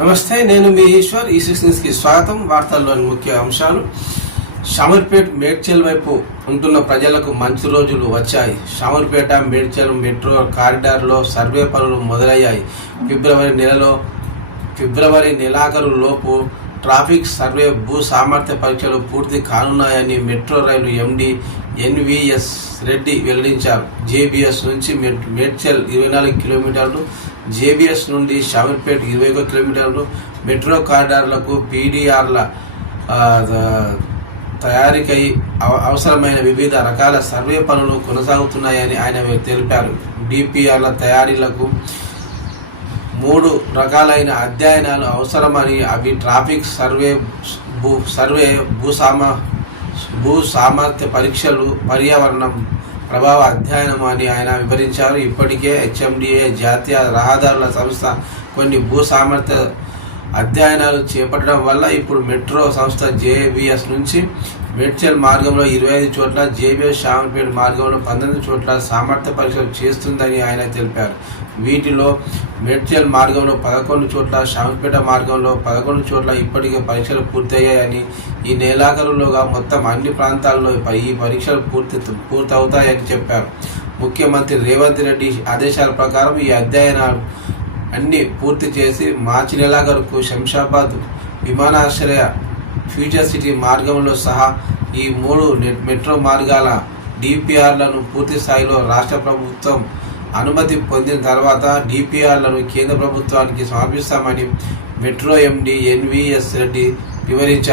నమస్తే నేను మీ ఈశ్వర్. ఈ సిక్స్కి స్వాగతం. వార్తల్లోని ముఖ్య అంశాలు. షామర్పేట్ మేడ్చల్ వైపు ఉంటున్న ప్రజలకు మంచి రోజులు వచ్చాయి. షామర్పేట మేడ్చల్ మెట్రో కారిడార్లో సర్వే పనులు మొదలయ్యాయి. ఫిబ్రవరి నెలలో ఫిబ్రవరి నెలాఖరు లోపు ట్రాఫిక్ సర్వే భూ సామర్థ్య పరీక్షలు పూర్తి కానున్నాయని మెట్రో రైలు ఎండి ఎన్విఎస్ రెడ్డి వెల్లడించారు. జేబీఎస్ నుంచి మెట్- మేడ్చల్ ఇరవై నాలుగు కిలోమీటర్లు జేబీఎస్ నుండి షామర్పేట్ ఇరవై ఒక కిలోమీటర్లు మెట్రో కారిడార్లకు పీడీఆర్ల తయారీకై అవ- అవసరమైన వివిధ రకాల సర్వే పనులు కొనసాగుతున్నాయని ఆయన తెలిపారు. డిపిఆర్ల తయారీలకు మూడు రకాలైన అధ్యయనాలు అవసరమని అవి ట్రాఫిక్ సర్వే భూ సర్వే భూసామ భూ సామర్థ్య పరీక్షలు పర్యావరణం ప్రభావ అధ్యయనం అని ఆయన వివరించారు. ఇప్పటికే హెచ్ఎండిఏ జాతీయ రహదారుల సంస్థ కొన్ని భూ సామర్థ్య అధ్యయనాలు చేపట్టడం వల్ల ఇప్పుడు మెట్రో సంస్థ జేబిఎస్ నుంచి మెడ్చల్ మార్గంలో ఇరవై ఐదు చోట్ల జేబిఎస్ షామర్పేట మార్గంలో పంతొమ్మిది చోట్ల సామర్థ్య పరీక్షలు చేస్తుందని ఆయన తెలిపారు. వీటిలో మెడ్చల్ మార్గంలో పదకొండు చోట్ల షామర్పేట మార్గంలో పదకొండు చోట్ల ఇప్పటికే పరీక్షలు పూర్తయ్యాయని ఈ నెలాఖరులోగా మొత్తం అన్ని ప్రాంతాల్లో ఈ పరీక్షలు పూర్తి పూర్తవుతాయని చెప్పారు. ముఖ్యమంత్రి రేవంత్ రెడ్డి ఆదేశాల ప్రకారం ఈ అధ్యయనాలు అన్నీ పూర్తి చేసి మార్చి నెలాఖరుకు శంషాబాద్ విమానాశ్రయ ఫ్యూచర్ సిటీ మార్గంలో సహా ఈ మూడు నెట్ మెట్రో మార్గాల డిపిఆర్లను పూర్తి స్థాయిలో రాష్ట్ర ప్రభుత్వం అనుమతి పొందిన తర్వాత డిపిఆర్లను కేంద్ర ప్రభుత్వానికి సమర్పిస్తామని మెట్రో ఎండి ఎన్విఎస్ రెడ్డి వివరించారు.